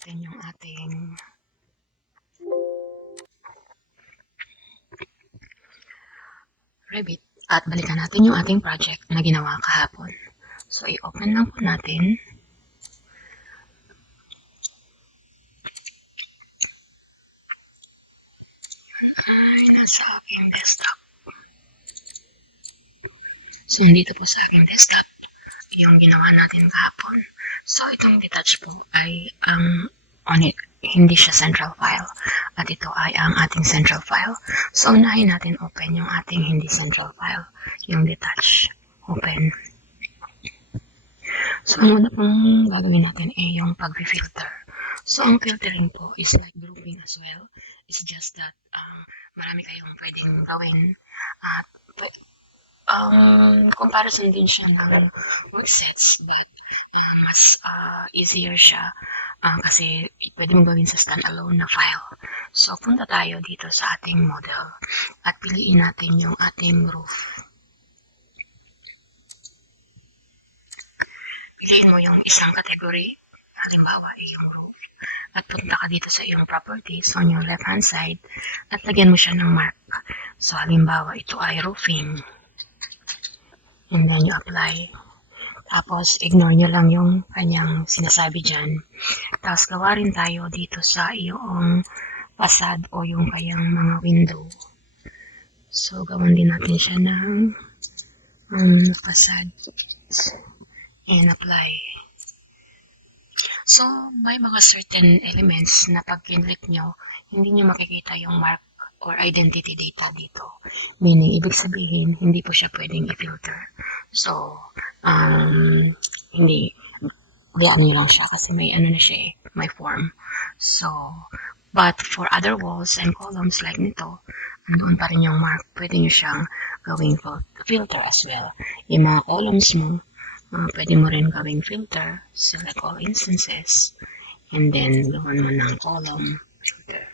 natin yung ating Revit at balikan natin yung ating project na ginawa kahapon. So, i-open lang po natin. Ay, nasa aking desktop. So, dito po sa aking desktop, yung ginawa natin kahapon. So, itong detach po ay on it, hindi siya central file. At ito ay ang ating central file. So, unahin natin open yung ating hindi central file, yung detach. Open. So, ang una pong gagawin natin ay yung pag-filter. So, ang filtering po is like grouping as well. It's just that marami kayong pwedeng gawin. At comparison din siya ng worksets, but mas easier siya kasi pwede mong gawin sa standalone na file. So, punta tayo dito sa ating model at piliin natin yung ating roof. Piliin mo yung isang category, halimbawa ay yung roof, at punta ka dito sa iyong properties on your left hand side at lagyan mo siya ng mark. So, halimbawa ito ay roofing. And then you apply. Tapos, ignore nyo lang yung kanyang sinasabi dyan. Tapos, gawa rin tayo dito sa iyong facade o yung kayang mga window. So, gawan din natin siya ng facade. And apply. So, may mga certain elements na pag kinlik nyo, hindi nyo makikita yung mark or identity data dito. Meaning, ibig sabihin, hindi po siya pwedeng i-filter. So, hindi, bayaan nyo lang siya kasi may ano na siya may form. So, but for other walls and columns like nito, doon pa rin yung mark, pwede nyo siyang gawing filter as well. Yung mga columns mo, pwede mo rin gawing filter, select all instances, and then gawan mo ng column filter.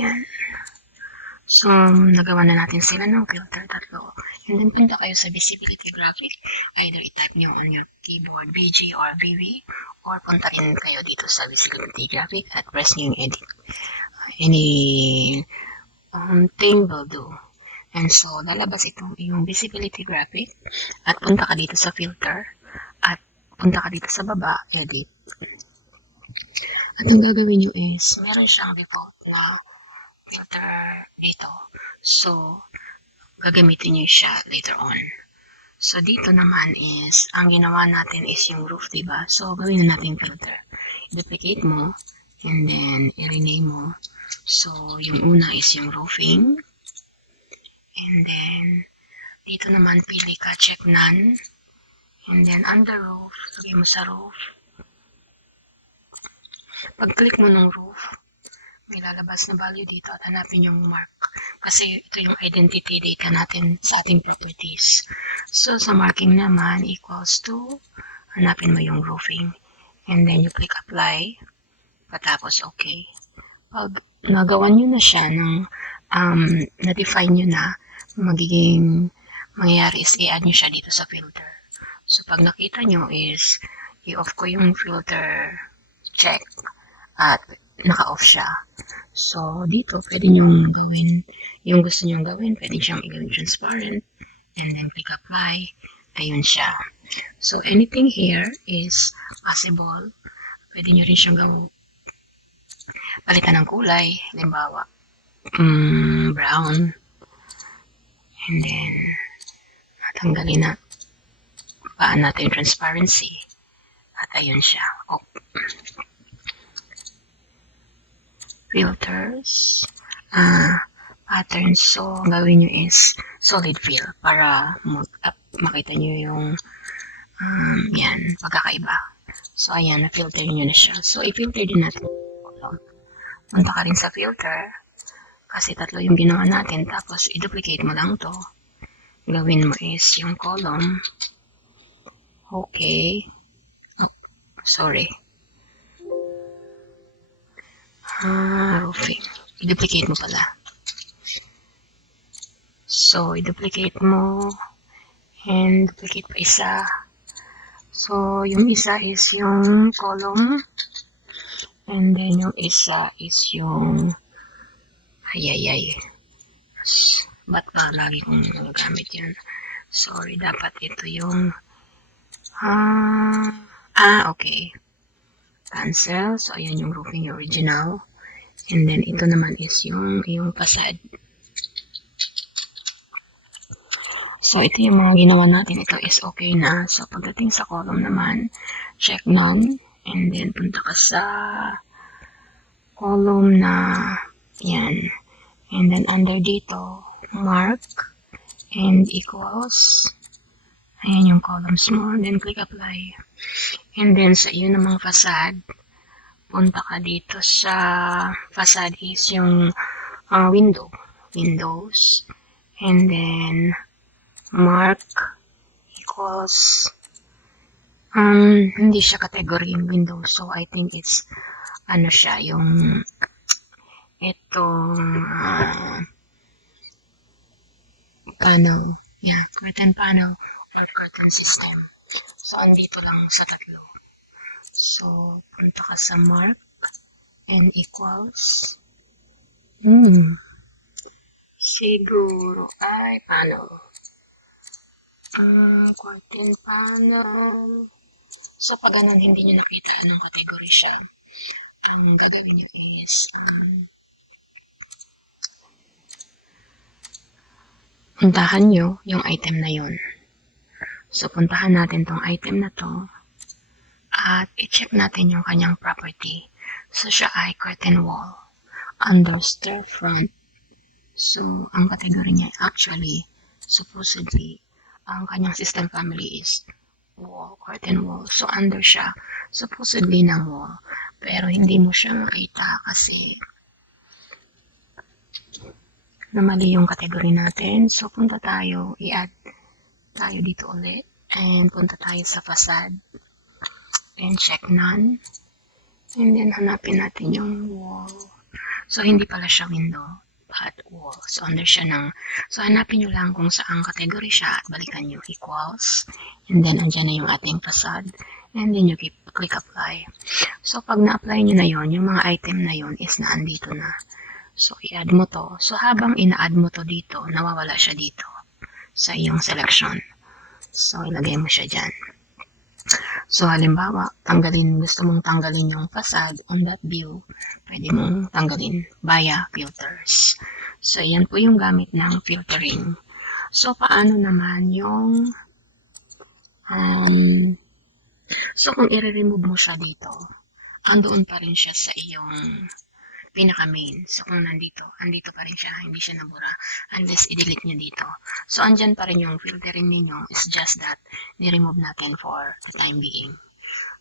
Yan. So, nagawa na natin sila ng filter, tatlo. And then, punta kayo sa visibility graphic. Either i-type nyo on your keyboard VG or VV, or punta rin kayo dito sa visibility graphic at press nyo yung edit. Any thing will do. And so, lalabas itong yung visibility graphic at punta ka dito sa filter at punta ka dito sa baba, edit. At ang gagawin nyo is, meron siyang default na filter dito. So, gagamitin nyo siya later on. So, dito naman is, ang ginawa natin is yung roof, diba? So, gawin na natin filter. I-duplicate mo, and then, i-rename mo. So, yung una is yung roofing. And then, dito naman, pili ka, check none. And then, under roof, lagay mo sa roof. Pag-click mo ng roof, may lalabas na value dito at hanapin yung mark. Kasi ito yung identity data natin sa ating properties. So, sa marking naman, equals to, hanapin mo yung roofing. And then, you click apply. Patapos, okay. Pag nagawa nyo na siya, na-define nyo na, magiging mangyayari is i-add nyo siya dito sa filter. So, pag nakita nyo is, i-off ko yung filter check at naka-off siya. So, dito, pwede nyong gawin yung gusto nyong gawin. Pwede siyang i-gawin transparent and then click apply. Ayun siya. So, anything here is possible. Pwede nyo rin siyang gawin. Palitan ng kulay. Halimbawa, brown. And then, tanggalin na. Paan natin yung transparency. At ayun siya. Oh. Filters. Patterns. So, gawin nyo is solid fill para makita nyo yung yan, pagkakaiba. So, ayan, na-filter nyo na siya. So, i-filter din natin. Punta ka rin sa filter. Kasi tatlo yung ginawa natin. Tapos, i-duplicate mo lang to. Gawin mo is yung column. Okay. Oh, sorry. Roofing. I-duplicate mo pala. So, i-duplicate mo. And duplicate pa isa. So, yung isa is yung column, and then yung isa is yung, ba't ba lagi kong nagagamit yan? Sorry, dapat ito yung, okay. Cancel. So, ayan yung roofing original. And then, ito naman is yung facade. So, ito yung mga ginawa natin. Ito is okay na. So, pagdating sa column naman, check none. And then, punta ka sa column na yan. And then, under dito, mark and equals. Ayan yung columns mo. Then, click apply. And then, sa iyo namang facade, punta ka dito sa facade is yung windows. And then, mark equals, hindi siya category in Windows. So, I think it's, siya, yung, itong, panel. Yeah, curtain panel or curtain system. So, andito lang sa tatlo. So, punta ka sa mark and equals. Siguro ay panel. Curtain panel. So, pag ganun, hindi nyo nakita anong category siya. Ang gagawin nyo is, puntahan nyo yung item na yon. So, puntahan natin tong item na to at i-check natin yung kanyang property. So, siya ay curtain wall under storefront. So, ang category niya actually, supposedly, ang kanyang system family is wall, curtain wall. So, under siya, supposedly ng wall. Pero, hindi mo siya makita kasi na mali yung category natin. So, punta tayo, i-add tayo dito ulit. And, punta tayo sa facade. And, check none. And then, hanapin natin yung wall. So, hindi pala siya window. At wall. So, under siya ng, so, hanapin nyo lang kung saang category siya at balikan nyo equals. And then, andyan na yung ating facade. And then, you click apply. So, pag na-apply nyo na yon, yung mga item na yon is naandito na. So, i-add mo to. So, habang ina-add mo to dito, nawawala siya dito sa iyong selection. So, ilagay mo siya dyan. So, halimbawa, gusto mong tanggalin yung facade on that view, pwede mong tanggalin via filters. So, yan po yung gamit ng filtering. So, paano naman yung, so, kung i-remove mo siya dito, andoon pa rin siya sa iyong pinaka-main. So, kung andito pa rin siya, hindi siya nabura, unless i-delete nyo dito. So, andyan pa rin yung filtering ninyo, it's just that, ni-remove natin for the time being.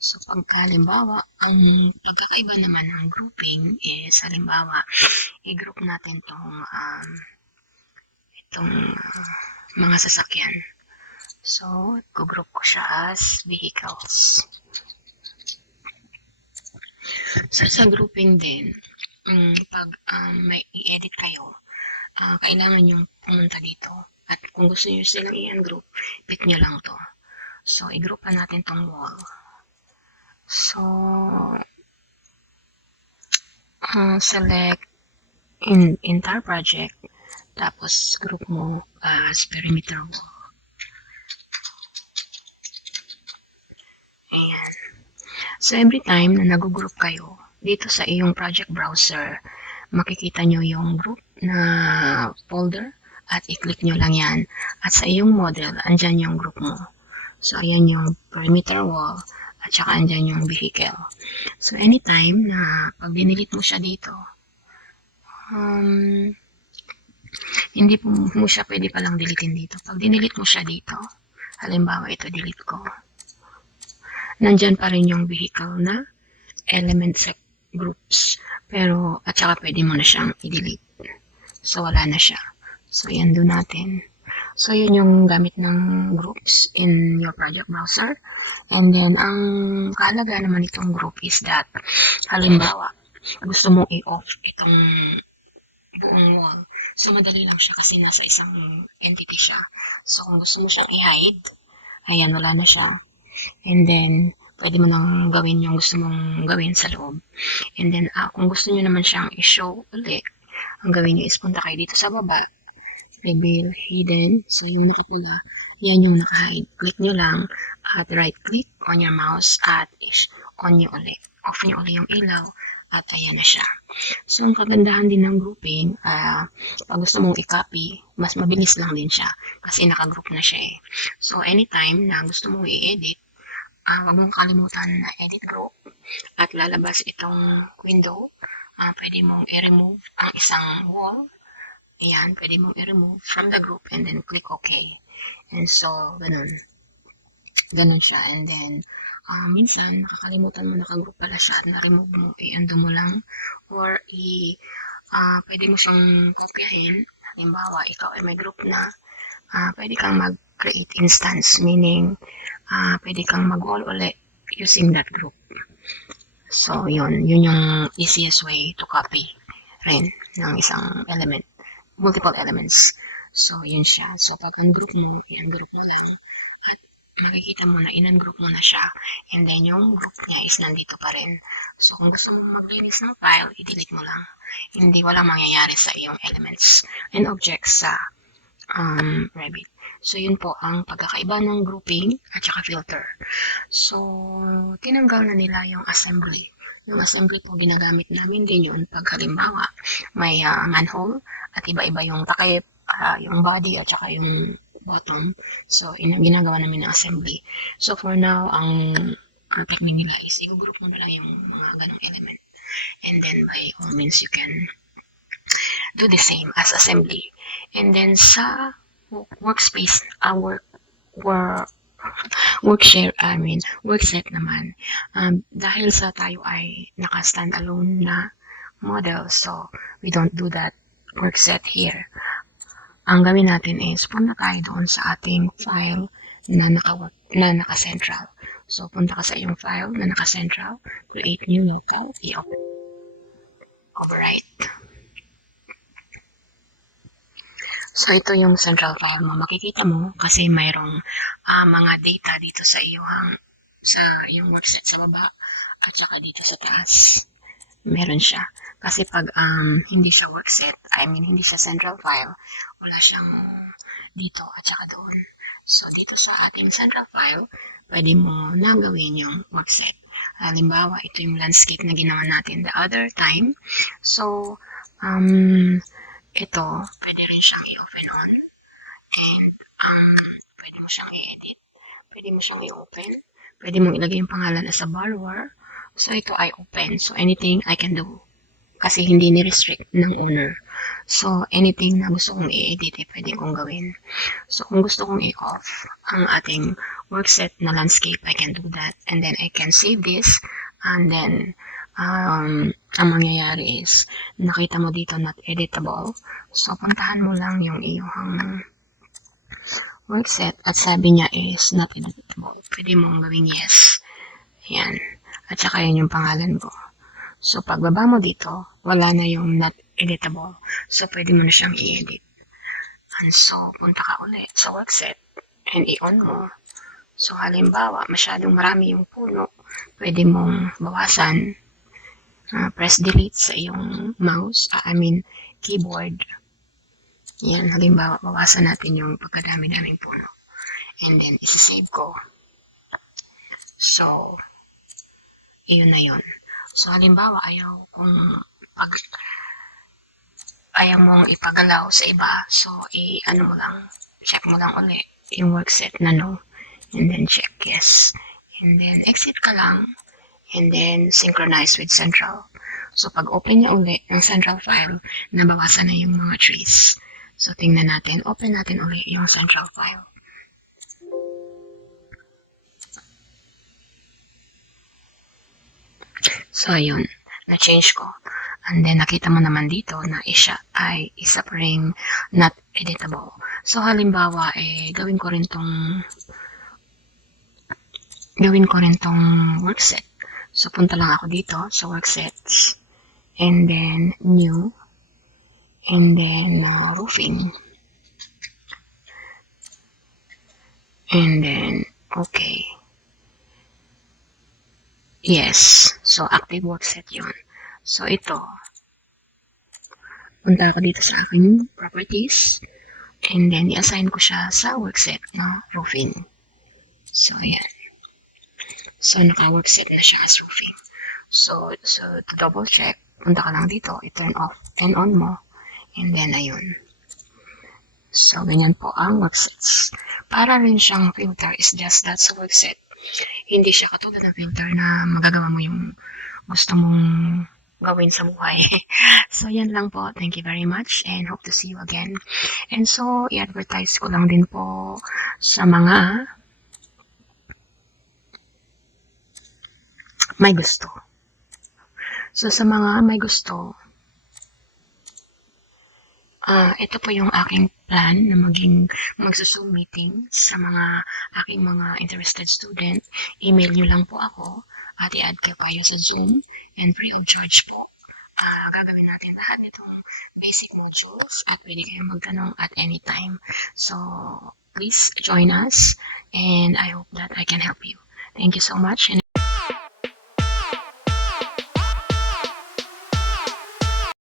So, pagka, halimbawa, ang pagkakaiba naman ng grouping is, halimbawa, i-group natin itong mga sasakyan. So, i-group ko siya as vehicles. So, sa grouping din, pag may i-edit kayo, kailangan yung pumunta dito. At kung gusto nyo silang i-ungroup, pick nyo lang to. So, i-group pa natin tong wall. So, select entire project, tapos group mo as perimeter wall. Ayan. So, every time na nag-group kayo, dito sa iyong project browser, makikita nyo yung group na folder at i-click nyo lang yan. At sa iyong model, andyan yung group mo. So, ayan yung perimeter wall at saka andyan yung vehicle. So, anytime na pag dinilit mo siya dito, hindi mo siya pwede palang dilitin dito. Pag dinilit mo siya dito, halimbawa ito delete ko, nandyan pa rin yung vehicle na element set groups. Pero, at saka pwede mo na siyang i-delete. So, wala na siya. So, yan doon natin. So, yun yung gamit ng groups in your project browser. And then, ang kahalaga naman itong group is that, halimbawa, gusto mong i-off itong buong wall. So, madali lang siya kasi nasa isang entity siya. So, kung gusto mo siyang i-hide, ayan, wala na siya. And then, pwede mo nang gawin yung gusto mong gawin sa loob. And then, kung gusto nyo naman siyang i-show ulit, ang gawin nyo is punta kayo dito sa baba, reveal hidden. So, yung nakapula, yan yung naka-hide. Click nyo lang at right-click on your mouse at on nyo ulit. Off nyo ulit yung ilaw at ayan na siya. So, ang kagandahan din ng grouping, pag gusto mong i-copy, mas mabilis lang din siya kasi naka-group na siya eh. So, anytime na gusto mong i-edit, huwag mong kalimutan na edit group at lalabas itong window. Pwede mong i-remove ang isang wall. Ayan, pwede mong i-remove from the group and then click OK. And so, ganun. Ganun siya. And then, minsan, nakakalimutan mo naka-group pala siya at na-remove mo, i-undo mo lang. Or, pwede mo siyang kopyahin. Halimbawa, ikaw ay may group na, pwede kang mag-create instance, meaning, pwede kang mag-wall ulit using that group. So, yun yung easiest way to copy rin ng isang element, multiple elements. So, yun siya. So, pag ungroup mo, i-ungroup mo lang at makikita mo na in-ungroup mo na siya and then yung group niya is nandito pa rin. So, kung gusto mo maglinis ng file, i-delete mo lang. Hindi walang mangyayari sa iyong elements and objects sa Revit. So, yun po ang pagkakaiba ng grouping at saka filter. So, tinanggal na nila yung assembly. Yung assembly po, ginagamit namin din yun pag halimbawa may manhole at iba-iba yung takip, yung body at saka yung bottom. So, ginagawa namin ng assembly. So, for now, ang technique nila is i-group mo na lang yung mga ganong element. And then, by all means, you can do the same as assembly. And then, sa workspace, workset naman. Dahil sa tayo ay naka-standalone na model, so we don't do that workset here. Ang gawin natin is punta tayo doon sa ating file na naka-central. So, punta ka sa iyong file na naka-central, create new local, i-open, overwrite. So, ito yung central file mo. Makikita mo kasi mayroong mga data dito sa iyong workset sa baba at saka dito sa taas. Meron siya. Kasi pag hindi siya workset, hindi siya central file, wala siyang dito at saka doon. So, dito sa ating central file, pwede mo na gawin yung workset. Halimbawa, ito yung landscape na ginawa natin the other time. So, ito, pwede rin siyang i-open on. And, pwede mo siyang i-edit. Pwede mo siyang i-open. Pwede mong ilagay yung pangalan as a borrower. So, ito ay open. So, anything I can do. Kasi hindi ni-restrict ng owner. So, anything na gusto kong i-edit, pwede kong gawin. So, kung gusto kong i-off ang ating workset na landscape, I can do that. And then, I can save this. And then, ang mangyayari is, nakita mo dito not editable. So, puntahan mo lang yung iyong workset at sabi niya is not editable. Pwede mong gawing yes. Ayan. At saka yun yung pangalan ko. So, pagbaba mo dito, wala na yung not editable. So, pwede mo na siyang i-edit. And so, punta ka ulit sa workset and i-on mo. So, halimbawa, masyadong marami yung puno, pwede mong bawasan. Press delete sa iyong mouse, keyboard. Yan, halimbawa, bawasan natin yung pagkadami-daming puno. And then, isa-save ko. So, iyon na yun. So, halimbawa, ayaw mong ipagalaw sa iba. So, check mo lang ulit yung workset na no. And then, check yes. And then, exit ka lang. And then, synchronize with central. So, pag open niya ulit ng central file, nabawasan na yung mga trees. So, tingnan natin. Open natin ulit yung central file. So, ayun. Na-change ko. And then, nakita mo naman dito na isa pa ring not editable. So, halimbawa, gawin ko rin tong workset. So, punta lang ako dito sa worksets. And then, new. And then, roofing. And then, okay. Yes. So, active workset yun. So, ito. Punta ako dito sa aking properties. And then, i-assign ko siya sa workset, no? Roofing. So, ayan. So, naka-workset na siya as roofing. So, to double check, punta ka lang dito, i-turn off, turn on mo, and then, ayun. So, ganyan po ang worksets. Para rin siyang filter is just that sa workset. Hindi siya katulad ng filter na magagawa mo yung gusto mong gawin sa buhay. So, yan lang po. Thank you very much and hope to see you again. And so, i-advertise ko lang din po sa mga may gusto. So, sa mga may gusto, ito po yung aking plan na magsa-Zoom meeting sa mga aking mga interested student. Email nyo lang po ako at i-add kayo sa Zoom and free of charge po. Gagawin natin lahat nitong basic modules at pwede kayong magtanong at any time. So, please join us and I hope that I can help you. Thank you so much and